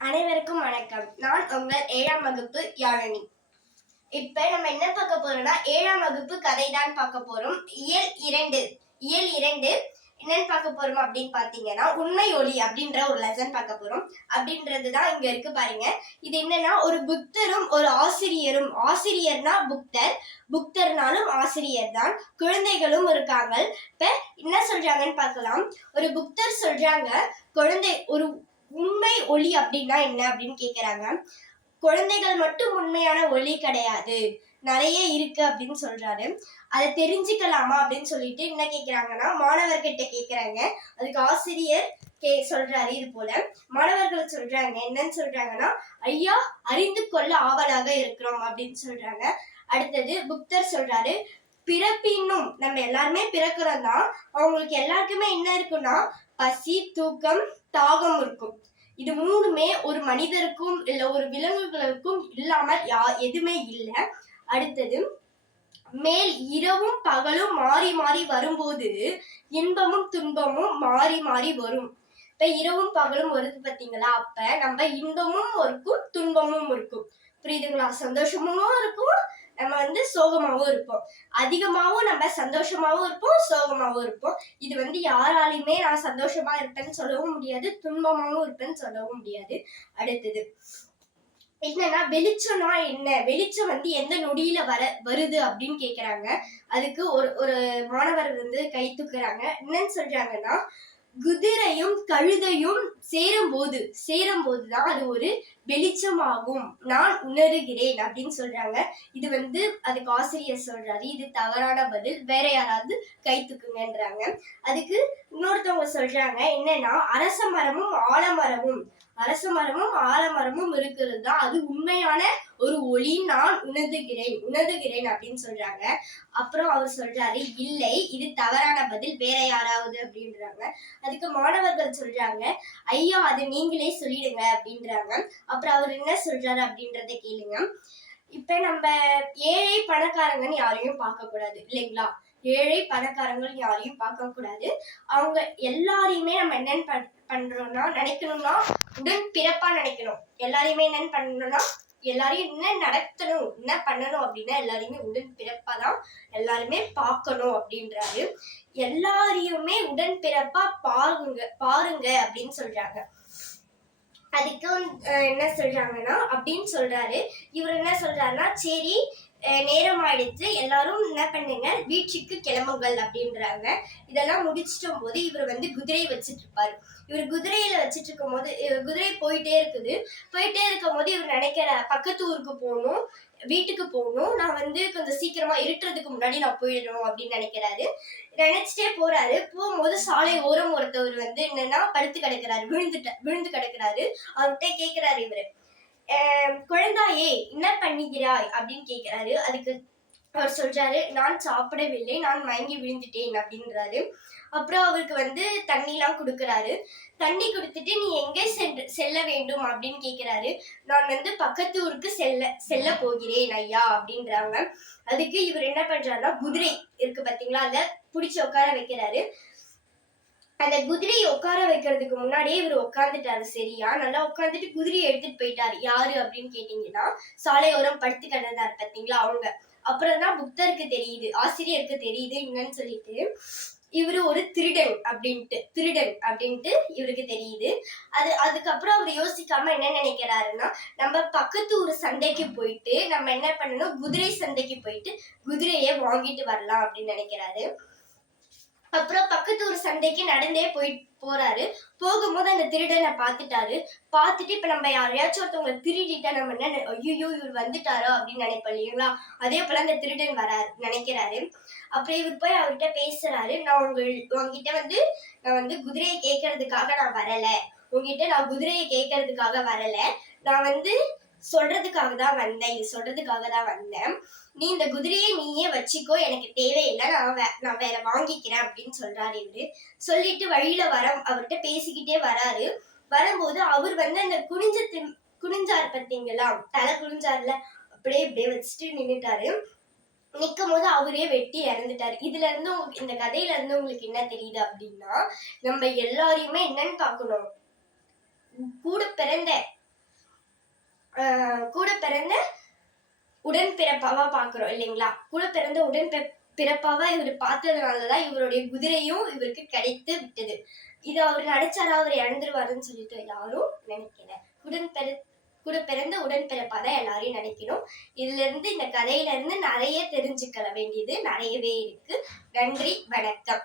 அனைவருக்கும் வணக்கம். நான் உங்கள் 7ஆம் வகுப்பு யாழினி. இப்ப நம்ம என்ன பார்க்க போறோம்னா 7ஆம் வகுப்பு கதை தான் பார்க்க போறோம். இயல் 2 என்னன்னு பார்க்க போறோம் அப்படின்னு பாத்தீங்கன்னா உண்மை ஒளி அப்படின்ற ஒரு லெசன் பார்க்க போறோம். அப்படின்றதுதான் இங்க இருக்கு பாருங்க. இது என்னன்னா ஒரு புக்தரும் ஒரு ஆசிரியரும், ஆசிரியர்னா புக்தர், புக்தர்னாலும் ஆசிரியர் தான், குழந்தைகளும் இருக்காங்க. இப்ப என்ன சொல்றாங்கன்னு பார்க்கலாம். ஒரு புக்தர் சொல்றாங்க, குழந்தை ஒரு உண்மை ஒளி அப்படின்னா என்ன அப்படின்னு கேக்குறாங்க. குழந்தைகள் மட்டும் உண்மையான ஒளி கிடையாது, நிறைய இருக்கு அப்படின்னு சொல்றாரு. அதை தெரிஞ்சுக்கலாமா அப்படின்னு சொல்லிட்டு என்ன கேக்குறாங்கன்னா மாணவர்கிட்ட கேக்குறாங்க. அதுக்கு ஆசிரியர் சொல்றாரு இது போல. மாணவர்கள் சொல்றாங்க என்னன்னு சொல்றாங்கன்னா, ஐயா அறிந்து கொள்ள ஆவலாக இருக்கிறோம் அப்படின்னு சொல்றாங்க. அடுத்தது புக்தர் சொல்றாரு, பிறப்பினும் நம்ம எல்லாருமே பிறக்கிறோம் தான், அவங்களுக்கு எல்லாருக்குமே என்ன இருக்குன்னா பசி, தூக்கம், தாகம் இருக்கும். இது மூணுமே ஒரு மனிதருக்கும் இல்ல ஒரு விலங்குகளுக்கும் இல்லாமல் எதுவுமே இல்லை. அடுத்தது மேல் இரவும் பகலும் மாறி மாறி வரும்போது இன்பமும் துன்பமும் மாறி மாறி வரும். இப்ப இரவும் பகலும் வருது பாத்தீங்களா, அப்ப நம்ம இன்பமும் இருக்கும் துன்பமும் இருக்கும். புரியுதுங்களா? சந்தோஷமும் இருக்கும், நம்ம சோகமாவும் இருப்போம். அதிகமாவும் நம்ம சந்தோஷமாவும் இருப்போம், சோகமாவும் இருப்போம். இது யாராலையுமே நான் சந்தோஷமா இருப்பேன்னு சொல்லவும் முடியாது, துன்பமாவும் இருப்பேன்னு சொல்லவும் முடியாது. அடுத்தது என்னன்னா வெளிச்சம்னா என்ன, வெளிச்சம் எந்த நொடியில வருது அப்படின்னு கேக்குறாங்க. அதுக்கு ஒரு மாணவர் கை தூக்குறாங்க. என்னன்னு சொல்றாங்கன்னா, குதிரையும் கழுதையும் சேரும்போதுதான் அது ஒரு வெளிச்சமாகும், நான் உணர்கிறேன் அப்படின்னு சொல்றாங்க. இது அதுக்கு ஆசிரியர் சொல்றாரு, இது தவறான பதில், வேற யாராவது கை தூக்குங்கன்றாங்க. அதுக்கு இன்னொருத்தவங்க சொல்றாங்க என்னன்னா, அரச மரமும் இருக்கிறது தான் அது உண்மையான ஒரு ஒளி, நான் உணர்கிறேன் அப்படின்னு சொல்றாங்க. அப்புறம் அவர் சொல்றாரு, இல்லை இது தவறான பதில், வேற யாராவது அப்படின்றாங்க. அதுக்கு மாணவர்கள் சொல்றாங்க, ஐயா அது நீங்களே சொல்லிடுங்க அப்படின்றாங்க. அப்புறம் அவர் என்ன சொல்றாரு அப்படின்றத கேளுங்க. இப்ப நம்ம ஏழை பணக்காரங்கன்னு யாரையும் பார்க்க கூடாது இல்லைங்களா? ஏழை பணக்காரங்கள் யாரையும் பார்க்க கூடாது. அவங்க எல்லாரையுமே நம்ம என்னன்னு பண்றோம்னா நினைக்கணும்னா உடன் பிறப்பா நினைக்கணும். எல்லாரையுமே என்னன்னு பண்ணணும்னா, எல்லாரையும் என்ன நடத்தணும், என்ன பண்ணணும் அப்படின்னா எல்லாரையுமே உடன் பிறப்பாதான் எல்லாருமே பார்க்கணும் அப்படின்றாரு. எல்லாரையுமே உடன் பிறப்பா பாருங்க அப்படின்னு சொல்றாங்க. அதுக்கு என்ன சொல்றாங்கன்னா அப்படின்னு சொல்றாரு. இவர் என்ன சொல்றாருன்னா, சரி நேரம் ஆயிடுச்சு, எல்லாரும் என்ன பண்ணுங்க வீட்டுக்கு கிளம்புங்கள் அப்படின்றாங்க. இதெல்லாம் முடிச்சிட்டும் போது இவர் குதிரை வச்சிட்டு இருப்பாரு. இவர் குதிரையில வச்சிட்டு இருக்கும் போது குதிரை போயிட்டே இருக்கும் போது இவர் நினைக்கிற பக்கத்து ஊருக்கு போகணும், வீட்டுக்கு போகணும், நான் கொஞ்சம் சீக்கிரமா இருட்டுறதுக்கு முன்னாடி நான் போயிடணும் அப்படின்னு நினைக்கிறாரு. நினைச்சிட்டே போறாரு. போகும்போது சாலை ஓரம் ஒருத்தவர் என்னன்னா படுத்து கிடக்குறாரு, விழுந்து கிடக்குறாரு. அவர்கிட்ட கேக்குறாரு இவரு, குழந்தாயே என்ன பண்ணுகிறாய் அப்படின்னு கேக்குறாரு. அதுக்கு அவர் சொல்றாரு, நான் சாப்பிடவில்லை, நான் மயங்கி விழுந்துட்டேன் அப்படின்றாரு. அப்புறம் அவருக்கு தண்ணி எல்லாம் கொடுக்கறாரு. தண்ணி கொடுத்துட்டு நீ எங்கே செல்ல வேண்டும் அப்படின்னு கேக்குறாரு. நான் பக்கத்து ஊருக்கு செல்ல போகிறேன் ஐயா அப்படின்றாங்க. அதுக்கு இவர் என்ன பண்றாருன்னா, குதிரை இருக்கு பாத்தீங்களா, அத புடிச்சு உட்கார வைக்கிறாரு. அந்த குதிரையை உட்கார வைக்கிறதுக்கு முன்னாடியே இவர் உட்காந்துட்டாரு. சரியா நல்லா உட்காந்துட்டு குதிரையை எடுத்துட்டு போயிட்டாரு. யாரு அப்படின்னு கேட்டீங்கன்னா, சாலையோரம் படுத்து கிடந்தாரு பாத்தீங்களா அவங்க. அப்புறம் தான் புக்தருக்கு தெரியுது, ஆசிரியருக்கு தெரியுது என்னன்னு சொல்லிட்டு, இவரு ஒரு திருடன் அப்படின்ட்டு இவருக்கு தெரியுது. அதுக்கப்புறம் அவர் யோசிக்காம என்ன நினைக்கிறாருன்னா, நம்ம பக்கத்து ஒரு சந்தைக்கு போயிட்டு நம்ம என்ன பண்ணணும், குதிரை சந்தைக்கு போயிட்டு குதிரையை வாங்கிட்டு வரலாம் அப்படின்னு நினைக்கிறாரு. அப்புறம் பக்கத்து ஒரு சந்தைக்கு நடந்தே போறாரு. போகும்போது அந்த திருடனை பார்த்துட்டு இப்ப நம்ம யாரையாச்சும் ஒருத்தவங்களை திருடிட்டா நம்ம என்ன, ஐயோ இவர் வந்துட்டாரோ அப்படின்னு நினைப்போம் இல்லைங்களா? அதே போல அந்த திருடன் நினைக்கிறாரு. அப்புறம் இவர் போய் அவர்கிட்ட பேசுறாரு, நான் உங்ககிட்ட நான் குதிரையை கேட்கறதுக்காக நான் வரல, உங்ககிட்ட நான் குதிரையை கேட்கறதுக்காக வரல, நான் சொல்றதுக்காக தான் வந்தேன். நீ இந்த குதிரையை நீயே வச்சுக்கோ, எனக்கு தேவையில்லை, நான் வேற வாங்கிக்கிறேன் அப்படின்னு சொல்றாரு இவரு. சொல்லிட்டு வழியில அவர்கிட்ட பேசிக்கிட்டே வராரு. வரும்போது அவர் அந்த குனிஞ்சாரு பார்த்தீங்களா, தலை குனிஞ்சாருல, அப்படியே வச்சுட்டு நின்னுட்டாரு. நிக்கும் போது அவரே வெட்டி இறந்துட்டாரு. இதுல இருந்து இந்த கதையில இருந்து உங்களுக்கு என்ன தெரியுது அப்படின்னா, நம்ம எல்லாரையுமே என்னன்னு பார்க்கணும், கூட பிறந்த கூட பிறந்த உடன்பிறப்பாவா பாக்குறோம் இல்லைங்களா? கூட பிறந்த பிறப்பாவா இவர் பார்த்ததுனாலதான் இவருடைய குதிரையும் இவருக்கு கிடைத்து விட்டது. இது அவர் நினைச்சாரா அவர் இழந்துருவாருன்னு சொல்லிட்டு யாரும் நினைக்கல. கூட பிறந்த உடன்பிறப்பாதான் எல்லாரையும் நினைக்கணும். இதுல இருந்து இந்த கதையில இருந்து நிறைய தெரிஞ்சுக்க வேண்டியது நிறையவே இருக்கு. நன்றி, வணக்கம்.